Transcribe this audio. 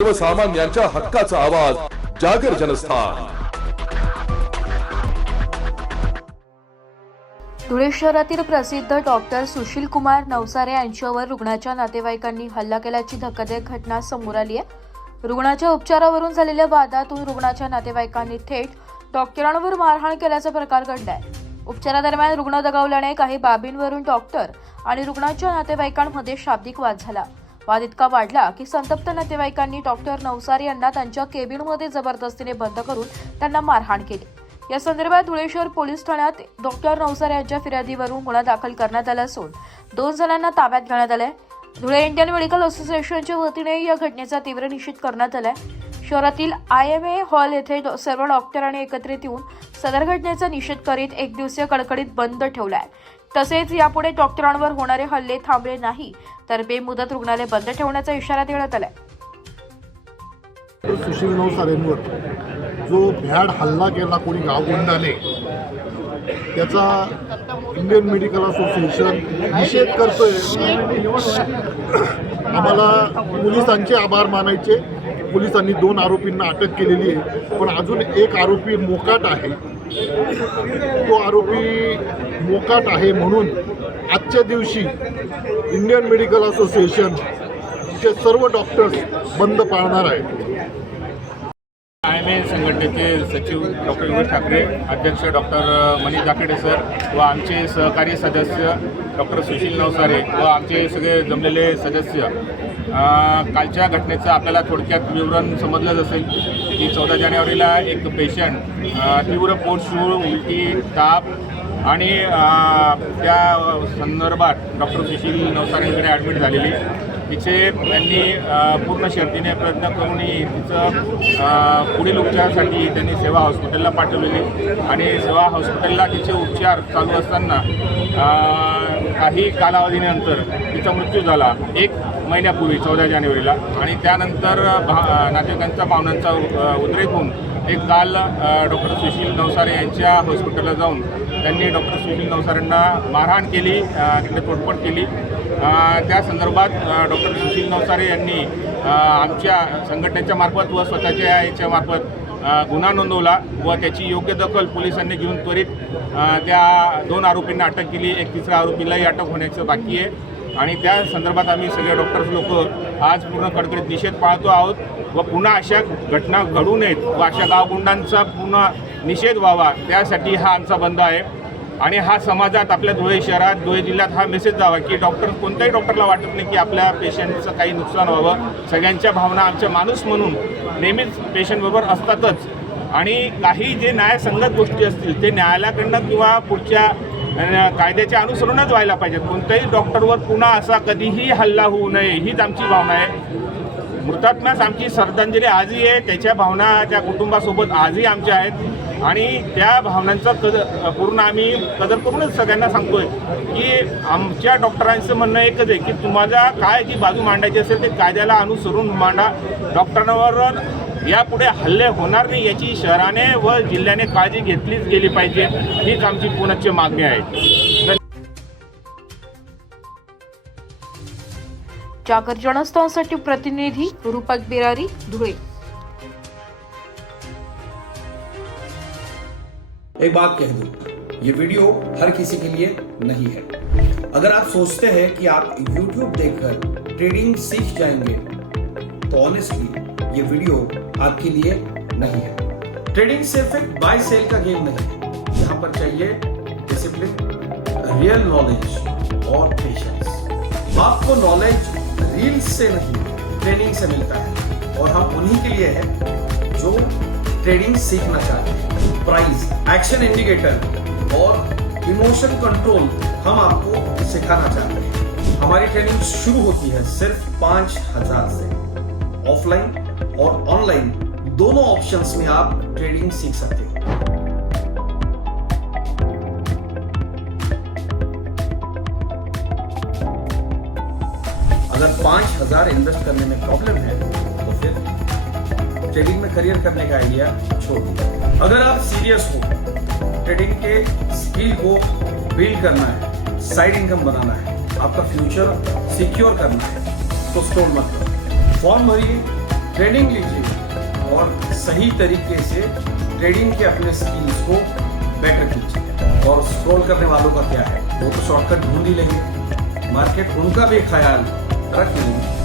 सर्वसामान्यांच्या हक्काचा आवाज जागर जनस्थान। धुळे शहरातील प्रसिद्ध डॉक्टर सुशील कुमार नवसारे यांच्यावर रुग्णाच्या नातेवाईकांनी हल्ला केल्याची धक्कादायक घटना समोर आली आहे। रुग्णाच्या उपचारावरून झालेल्या वादातून रुग्णाच्या नातेवाईकांनी थेट डॉक्टरांवर मारहाण केल्याचा प्रकार घडलाय। उपचारादरम्यान रुग्ण दगावल्याने काही बाबींवरून डॉक्टर आणि रुग्णाच्या नातेवाईकांमध्ये शाब्दिक वाद झाला। वाद इतका वाढला की संतप्त नातेवाईकांनी डॉक्टर नवसारे यांना त्यांच्या केबिनमध्ये जबरदस्तीने बंद करून त्यांना मारहाण केली। या संदर्भात धुळे शहर पोलीस ठाण्यात डॉक्टर नवसारे यांच्या फिर्यादीवरून गुन्हा दाखल करण्यात आला असून 2 जणांना ताब्यात घेण्यात आले। धुळे इंडियन मेडिकल असोसिएशनच्या वतीने या घटनेचा तीव्र निषेध करण्यात आलाय। शहरातील IMA हॉल येथे सर्व डॉक्टरांनी एकत्रित येऊन सदर घटनेचा निषेध करीत 1 दिवसीय कडकडीत बंद ठेवलाय। तसेच यापुढे डॉक्टरांवर होणारे हल्ले थांबले नाही तर बेमुदत रुग्णालय बंद ठेवण्याचा इशारा देण्यात आलाय। सुशील नवसारेंवर जो भ्याड हल्ला केला कोणी गावगुंडाने, त्याचा इंडियन मेडिकल असोसिएशन निषेध करतोय। आम्हाला पोलिसांचे आभार मानायचे। पोलिसांनी 2 आरोपींना अटक केलेली आहे, पण अजून एक आरोपी मोकाट आहे। तो आरोपी मोकाट आहे म्हणून आजच्या दिवशी इंडियन मेडिकल असोसिएशनचे सर्व डॉक्टर्स बंद पाळणार आहेत। IMA संघटनेचे सचिव डॉक्टर योगेश ठाकरे, अध्यक्ष डॉक्टर मनीष जाकेडे सर व आमचे सहकारी सदस्य डॉक्टर सुशील नवसारे व आमचे सगळे जमलेले सदस्य, कालच्या घटनेचं आपल्याला थोडक्यात विवरण समजलंच असेल की 14 जानेवारीला एक पेशंट तीव्र पोटशूळ, उलटी, ताप आणि त्या संदर्भात डॉक्टर सुशील नवसारेंकडे ॲडमिट झालेली। त्यांनी पूर्ण शर्तीने प्रयत्न करूनही तिचं पुढील उपचारासाठी त्यांनी सेवा हॉस्पिटलला पाठवलेली आणि सेवा हॉस्पिटलला तिचे उपचार चालू असताना काही कालावधीनंतर तिचा मृत्यू झाला 1 महिन्यापूर्वी 14 जानेवारीला। आणि त्यानंतर नातेवाईकांचा भावनांचा उद्रेक होऊन एक काल डॉक्टर सुशील नवसारे यांच्या हॉस्पिटलला जाऊन त्यांनी डॉक्टर सुशील नवसारेंना मारहाण केली, तिकडे तोडफोड केली। त्या संदर्भात डॉक्टर सुशील नवसारे यांनी आमच्या संघटनेच्या मार्फत व स्वतःच्या याच्या मार्फत गुन्हा नोंदवला व त्याची योग्य दखल पोलिसांनी घेऊन त्वरित त्या 2 आरोपींना अटक केली। एक 3रा आरोपीलाही अटक होण्याचं बाकी आहे आणि त्या संदर्भात आम्ही सगळे डॉक्टर्स लोक आज पूर्ण कडकडीत निषेध पाळतो आहोत व पुन्हा अशा घटना घडू नयेत व अशा गावगुंडांचा पुन्हा निषेध व्हावा त्यासाठी हा आमचा बंद आहे। आणि हा समाजात, आपल्या धुळे शहरात, धुळे जिल्ह्यात हा मेसेज जावा की कोणत्याही डॉक्टरला वाटत नाही की आपल्या पेशंटचं काही नुकसान व्हावं। सगळ्यांच्या भावना आमच्या माणूस म्हणून नेहमीच पेशंटबरोबर असतातच आणि काही जे न्यायसंगत गोष्टी असतील ते न्यायालयाकडनं किंवा पुढच्या कायद्याच्या अनुसरूनच व्हायला पाहिजेत। कोणत्याही डॉक्टरवर पुन्हा असा कधीही हल्ला होऊ नये हीच आमची भावना आहे। मृतात्म्यास आमची श्रद्धांजली आजही आहे, त्याच्या भावना त्या कुटुंबासोबत आजही आमच्या आहेत आणि त्या भावनांचा पूर्ण आम्ही कदर करूनच सगळ्यांना सांगतोय की आमच्या डॉक्टरांचं म्हणणं एकच आहे की तुम्हाला काय जी बाजू मांडायची असेल ते कायद्याला अनुसरून मांडा। डॉक्टरांवर यापुढे हल्ले होणार नाही याची शहराने व जिल्ह्याने काळजी घेतलीच गेली पाहिजे, हीच आमची पुनश्च मागणी आहे। जागर जनस्थानसाठी प्रतिनिधी रूपक बिरारी, धुळे। एक बात कह दूं, ये वीडियो हर किसी के लिए नहीं है। अगर आप सोचते हैं कि आप YouTube देखकर ट्रेडिंग सीख जाएंगे तो ऑनेस्टली ये वीडियो आपके लिए नहीं है। ट्रेडिंग सिर्फ एक बाय सेल का गेम नहीं है। यहाँ पर चाहिए डिसिप्लिन, रियल नॉलेज और पेशेंस। आपको नॉलेज रील्स से नहीं, ट्रेनिंग से मिलता है और हम उन्हीं के लिए हैं जो ट्रेडिंग सीखना चाहते हैं। प्राइस, एक्शन इंडिकेटर और इमोशन कंट्रोल हम आपको सिखाना चाहते हैं। हमारी ट्रेनिंग शुरू होती है सिर्फ 5000 से। ऑफलाइन और ऑनलाइन दोनों ऑप्शंस में आप ट्रेडिंग सीख सकते हैं। अगर 5000 इन्वेस्ट करने में प्रॉब्लम है तो फिर ट्रेडिंग में करियर करने का आइडिया छोड़ दीजिए। अगर आप सीरियस हो, ट्रेडिंग के स्किल को बिल्ड करना है, साइड इनकम बनाना है, आपका फ्यूचर सिक्योर करना है तो स्टॉल मत करो। फॉर्म भरिए, ट्रेनिंग लीजिए और सही तरीके से ट्रेडिंग के अपने स्किल्स को बेटर कीजिए। और स्क्रॉल करने वालों का क्या है, वो तो शॉर्टकट ढूंढ ही लेंगे, मार्केट उनका भी ख्याल रख लेंगे।